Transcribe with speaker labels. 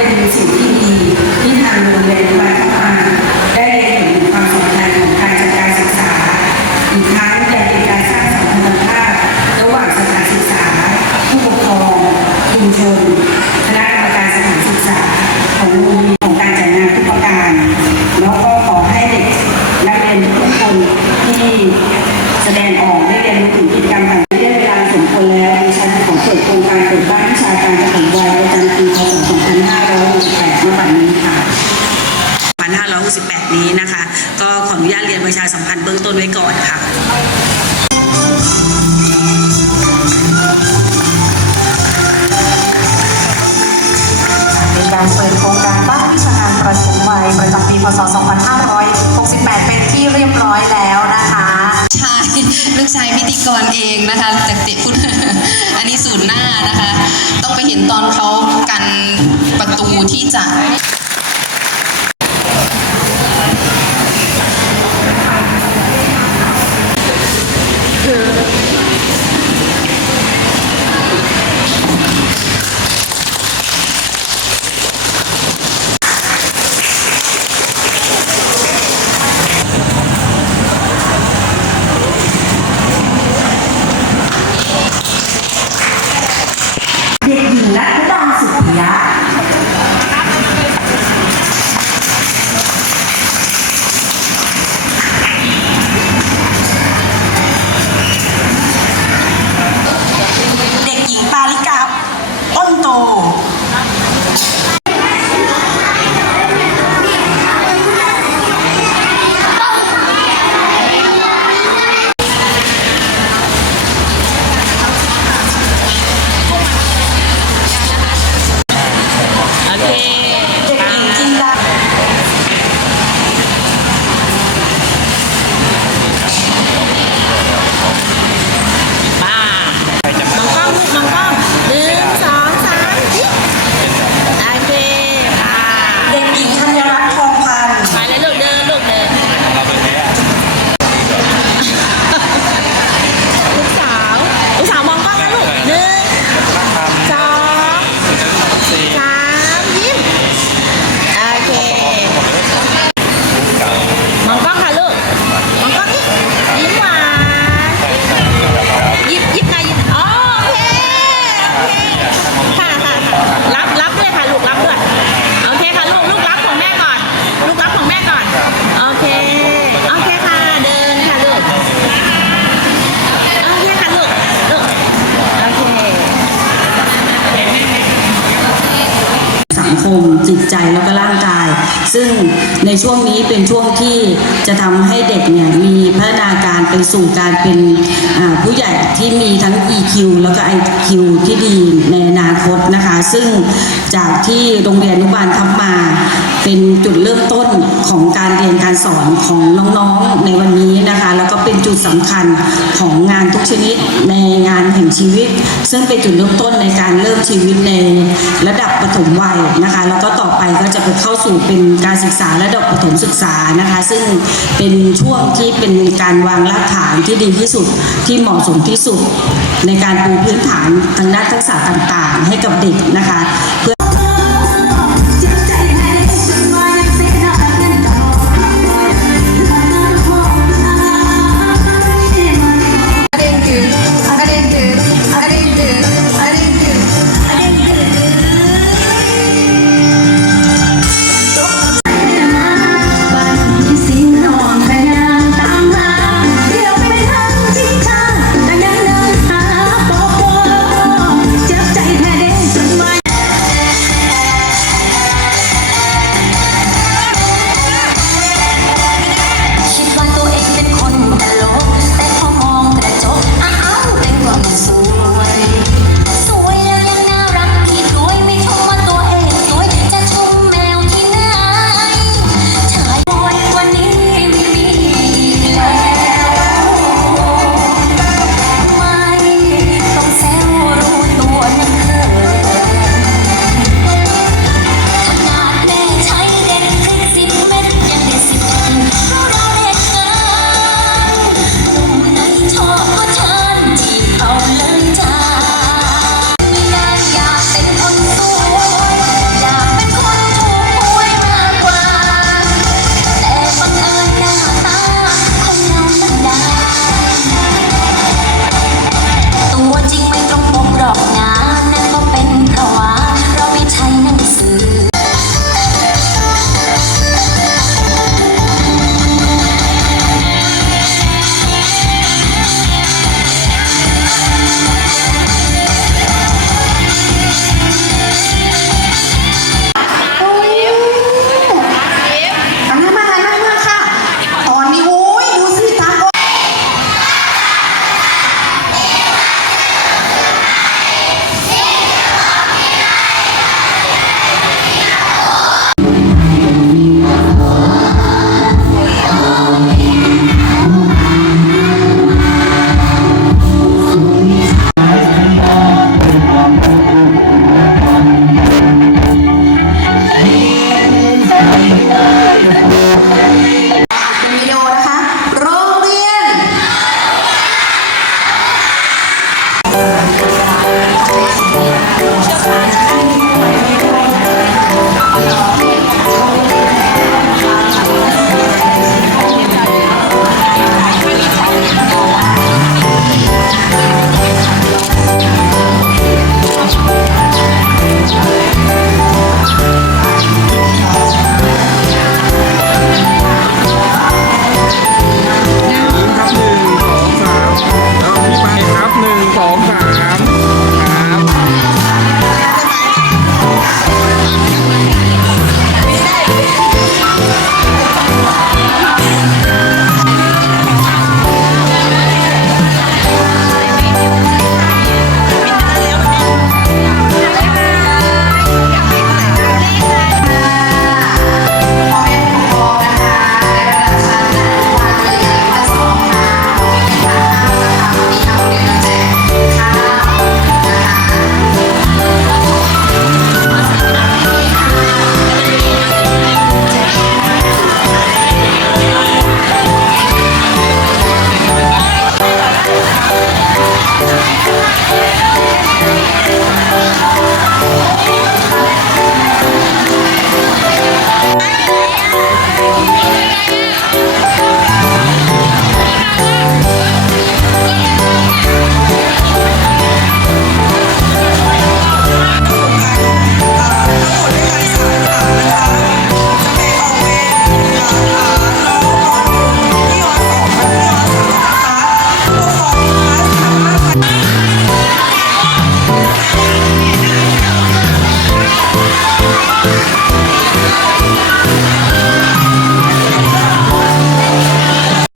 Speaker 1: เป็นสิ่ง 2568 นี้นะ
Speaker 2: คะ ก็ขออนุญาตเรียนประชาสัมพันธ์เบื้องต้นไว้ก่อนค่ะ
Speaker 3: เป็นการเปิดโครงการบ้านวิชาการประถมวัยประจำปีพศ 2568 เป็นที่เรียบร้อยแล้วนะคะ
Speaker 4: ชายลูกชายพิธีกรเองนะคะจากเตะฟุตอันนี้ศูนย์หน้านะคะ ต้องไปเห็นตอนเขากันประตูที่จะ
Speaker 1: ง
Speaker 5: คม
Speaker 1: จิตใจแล้วก็ร่างกาย ซึ่งในช่วงนี้เป็นช่วงที่จะทำให้เด็กเนี่ยมีพัฒนาการไปสู่การเป็นผู้ใหญ่ที่มีทั้ง EQ แล้วก็ IQ ที่ดีในอนาคตนะคะ ซึ่งจากที่โรงเรียนอนุบาลทับมา เป็นจุดเริ่มต้นของการเรียนการสอนของน้องๆในวันนี้นะคะ แล้วก็เป็นจุดสำคัญของงานทุกชนิดในงานแห่งชีวิต ซึ่งเป็นจุดเริ่มต้นในการเริ่มชีวิตในระดับปฐมวัยนะคะแล้วก็ต่อไปก็จะไปเข้าสู่เป็นการศึกษาระดับประถมศึกษานะคะ ซึ่งเป็นช่วงที่เป็นการวางรากฐานที่ดีที่สุดที่เหมาะสมที่สุด ในการปูพื้นฐานทางด้านทักษะต่างๆ ให้กับเด็กนะคะเพื่อ